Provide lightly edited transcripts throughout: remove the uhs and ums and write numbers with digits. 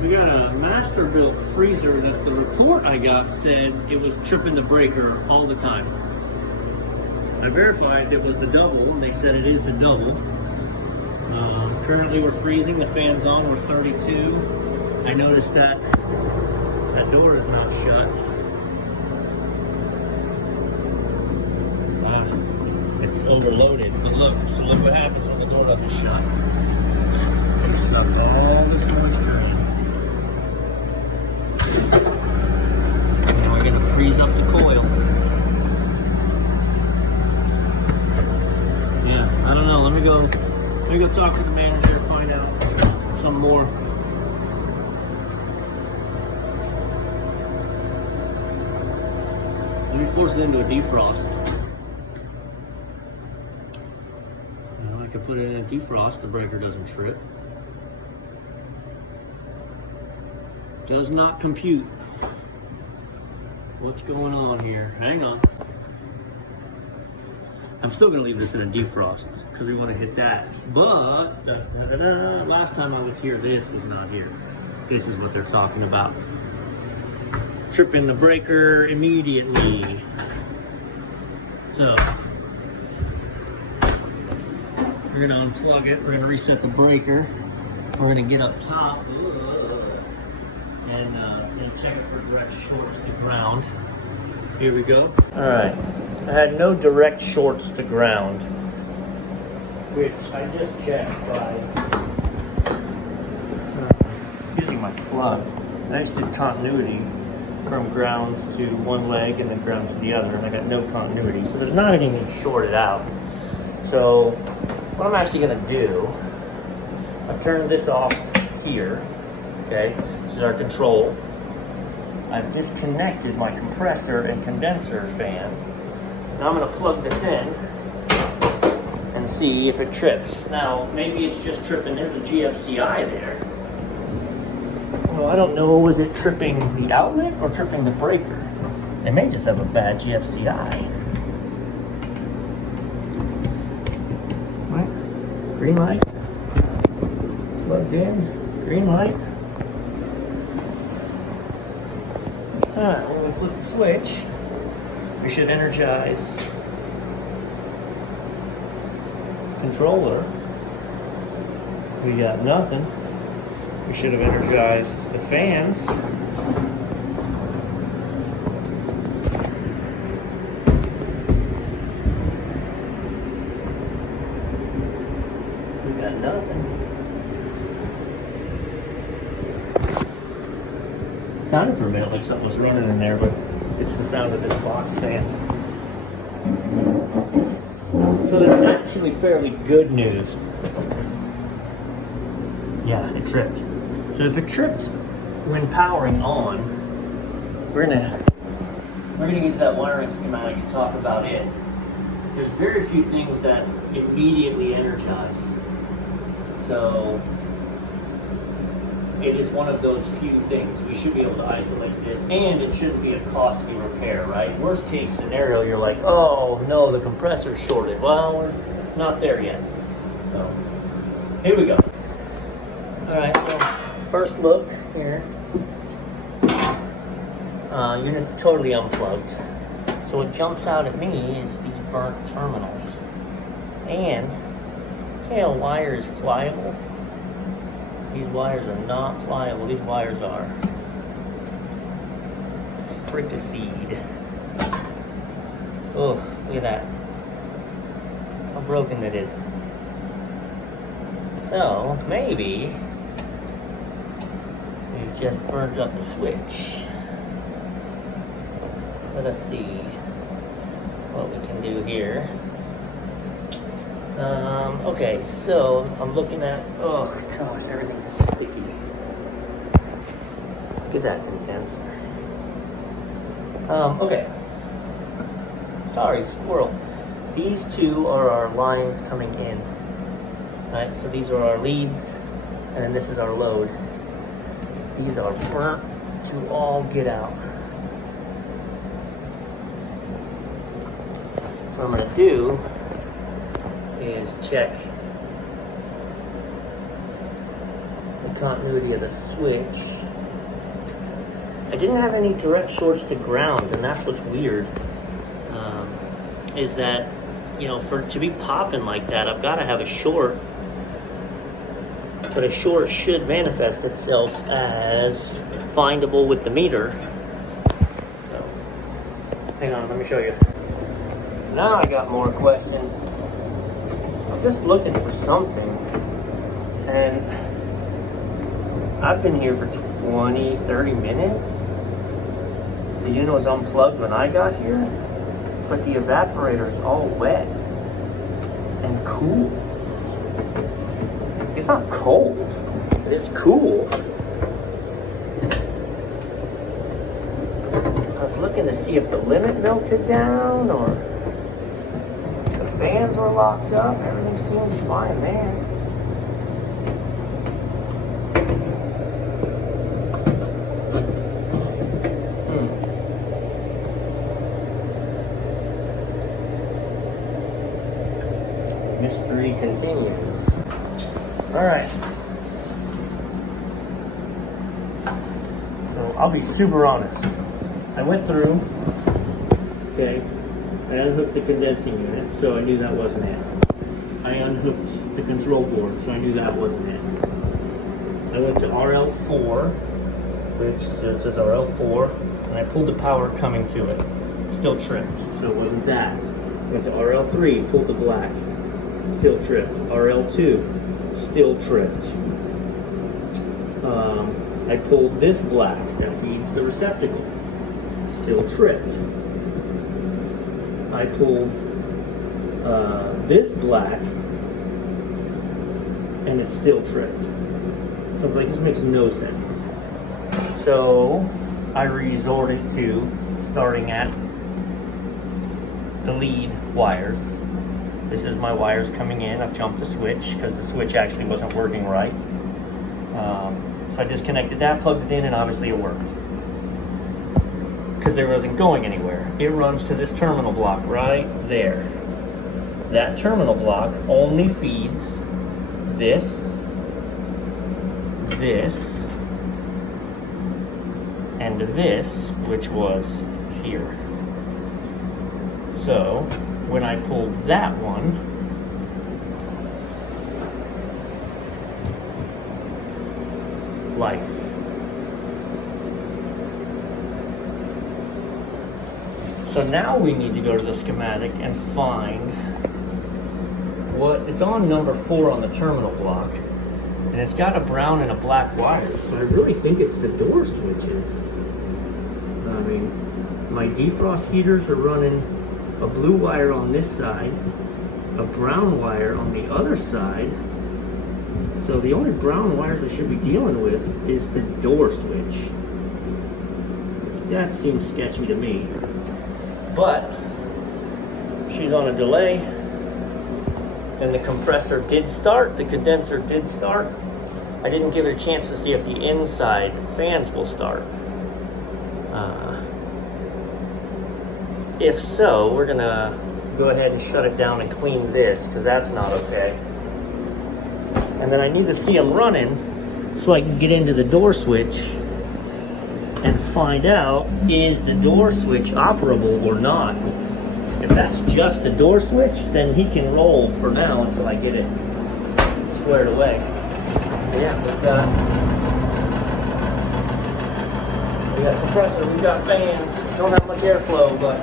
We got a Masterbilt freezer that the report I got said it was tripping the breaker all the time. I verified it was the double, and they said it is the double. Currently we're freezing, the fan's on, we're 32. I noticed that that door is not shut. It's overloaded, but look, so look what happens when the door doesn't shut. It sucked all this moisture in. Now we're gonna freeze up the coil. Yeah, I don't know. Let me go talk to the manager, find out some more. Let me force it into a defrost. You know, I could put it in a defrost, the breaker doesn't trip. Does not compute. What's going on here? Hang on. I'm still gonna leave this in a defrost because we want to hit that. But last time I was here, this was not here. This is what they're talking about. Tripping the breaker immediately. So we're gonna unplug it. We're gonna reset the breaker. We're gonna get up top. And check it for direct shorts to ground. Here we go. All right, I had no direct shorts to ground, which I just checked by using my plug. I just did continuity from grounds to one leg and then ground to the other, and I got no continuity. So there's not anything shorted out. So what I'm actually gonna do, I've turned this off here, okay? This is our control. I've disconnected my compressor and condenser fan. Now I'm gonna plug this in and see if it trips. Now, maybe it's just tripping, there's a GFCI there. Well, I don't know, was it tripping the outlet or tripping the breaker? It may just have a bad GFCI. Right, green light, plugged in, green light. Alright, when we flip the switch, we should energize controller. We got nothing. We should have energized the fans. We got nothing. It sounded for a minute like something was running in there, but it's the sound of this box fan. So that's actually fairly good news. Yeah, it tripped. So if it tripped when powering on, we're gonna use that wiring schematic and talk about it. There's very few things that immediately energize. So it is one of those few things. We should be able to isolate this, and it shouldn't be a costly repair, right? Worst case scenario, you're like, oh no, the compressor's shorted. Well, we're not there yet. So here we go. All right, so first look here. Unit's totally unplugged. So what jumps out at me is these burnt terminals. And see how wire is pliable? These wires are not pliable. These wires are fricasseed. Oh, look at that. How broken it is. So, maybe we've just burned up the switch. Let us see what we can do here. Okay, so I'm looking at, oh gosh, everything's sticky. Look at that condenser. Okay. Sorry, squirrel. These two are our lines coming in. Right, so these are our leads, and then this is our load. These are burnt to all get out. So what I'm gonna do is check the continuity of the switch. I didn't have any direct shorts to ground, and that's what's weird. Is that, you know, for it to be popping like that, I've got to have a short. But a short should manifest itself as findable with the meter. So, hang on, let me show you. Now I got more questions. I'm just looking for something, and I've been here for 20, 30 minutes. The unit was unplugged when I got here, but the evaporator's all wet and cool. It's not cold, but it's cool. I was looking to see if the limit melted down or the fans were locked up. Everything seems fine, man. Mystery continues. All right. So I'll be super honest. I went through, okay, I unhooked the condensing unit, so I knew that wasn't it. I unhooked the control board, so I knew that wasn't it. I went to RL4, which says RL4, and I pulled the power coming to it. It's still tripped, so it wasn't that. Went to RL3, pulled the black, still tripped. RL2, still tripped. I pulled this black that feeds the receptacle, still tripped. I pulled this black, and it's still tripped. So I was like, this makes no sense. So I resorted to starting at the lead wires. This is my wires coming in. I've jumped the switch because the switch actually wasn't working right. So I disconnected that, plugged it in, and obviously it worked. Because there wasn't going anywhere. It runs to this terminal block right there. That terminal block only feeds this, and this, which was here. So when I pulled that one, life. So now we need to go to the schematic and find what, it's on number 4 on the terminal block, and it's got a brown and a black wire, so I really think it's the door switches. I mean, my defrost heaters are running a blue wire on this side, a brown wire on the other side. So the only brown wires I should be dealing with is the door switch. That seems sketchy to me. But she's on a delay, and the compressor did start, the condenser did start. I didn't give it a chance to see if the inside fans will start. If so, we're gonna go ahead and shut it down and clean this, because that's not okay. And then I need to see them running so I can get into the door switch and find out, is the door switch operable or not? If that's just the door switch, then he can roll for now until I get it squared away. So yeah, we got compressor, we got fan, don't have much airflow, but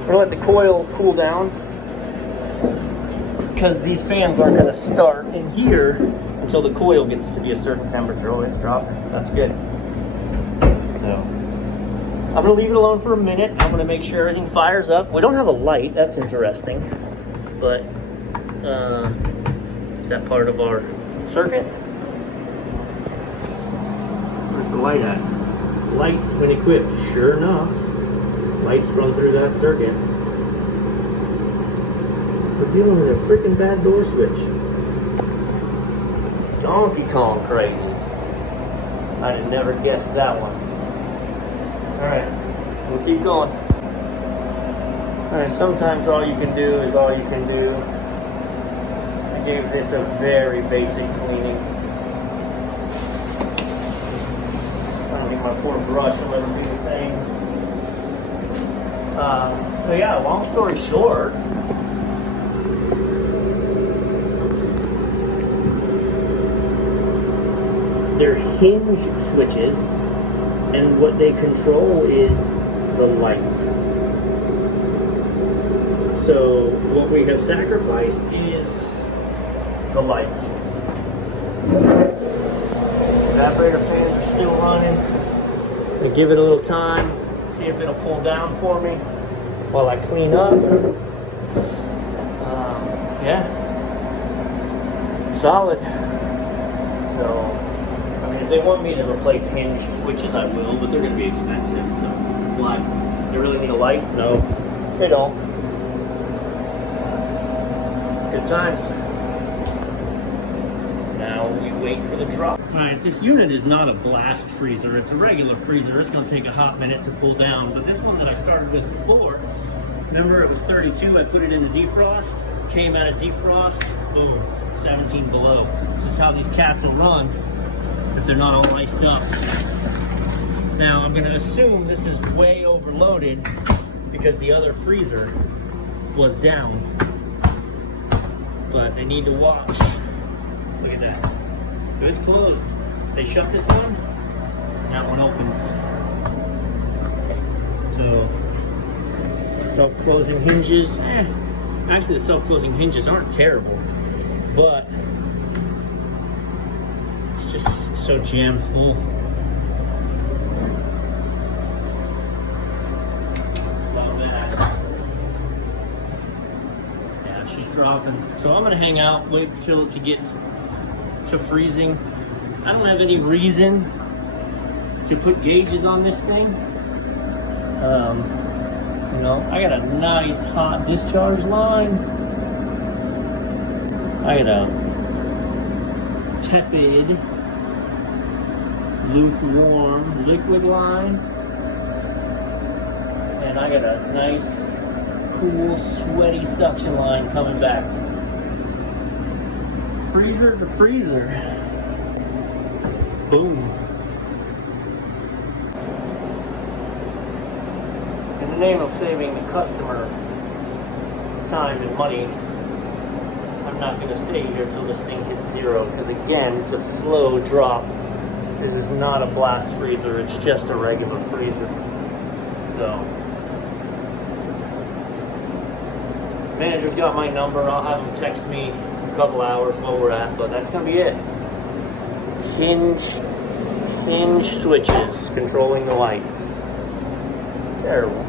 we're gonna let the coil cool down, because these fans aren't going to start in here until the coil gets to be a certain temperature. Oh, it's dropping. That's good. So I'm going to leave it alone for a minute. I'm going to make sure everything fires up. We don't have a light. That's interesting. But is that part of our circuit? Where's the light at? Lights when equipped. Sure enough, lights run through that circuit. We're dealing with a freaking bad door switch. Donkey Kong crazy. I'd have never guessed that one. Alright, we'll keep going. Alright, sometimes all you can do is all you can do. I gave this a very basic cleaning. my poor brush will never be the same. So yeah, long story short, they're hinge switches, and what they control is the light. So what we have sacrificed is the light. Evaporator fans are still running. I'm gonna give it a little time, see if it'll cool down for me while I clean up. Yeah, solid. So, I mean, if they want me to replace hinge switches, I will, but they're gonna be expensive. So, why? They really need a light? No, they don't. Good times. Now we wait for the drop. Alright, this unit is not a blast freezer, it's a regular freezer. It's going to take a hot minute to cool down, but this one that I started with before, remember it was 32, I put it into defrost, came out of defrost, boom, 17 below. This is how these cats will run if they're not all iced up. Now I'm going to assume this is way overloaded because the other freezer was down, but I need to watch. Look at that. It was closed. They shut this one, that one opens. So, self-closing hinges, actually the self-closing hinges aren't terrible, but it's just so jammed full. Love that. Yeah, she's dropping. So I'm gonna hang out, wait till to get to freezing. I don't have any reason to put gauges on this thing. You know, I got a nice hot discharge line. I got a tepid, lukewarm liquid line. And I got a nice, cool, sweaty suction line coming back. Freezer's a freezer. Boom. In the name of saving the customer time and money, I'm not going to stay here till this thing hits zero, because again, it's a slow drop. This is not a blast freezer, it's just a regular freezer. So, manager's got my number, I'll have him text me a couple hours where we're at, but that's going to be it. Hinge switches controlling the lights. Terrible.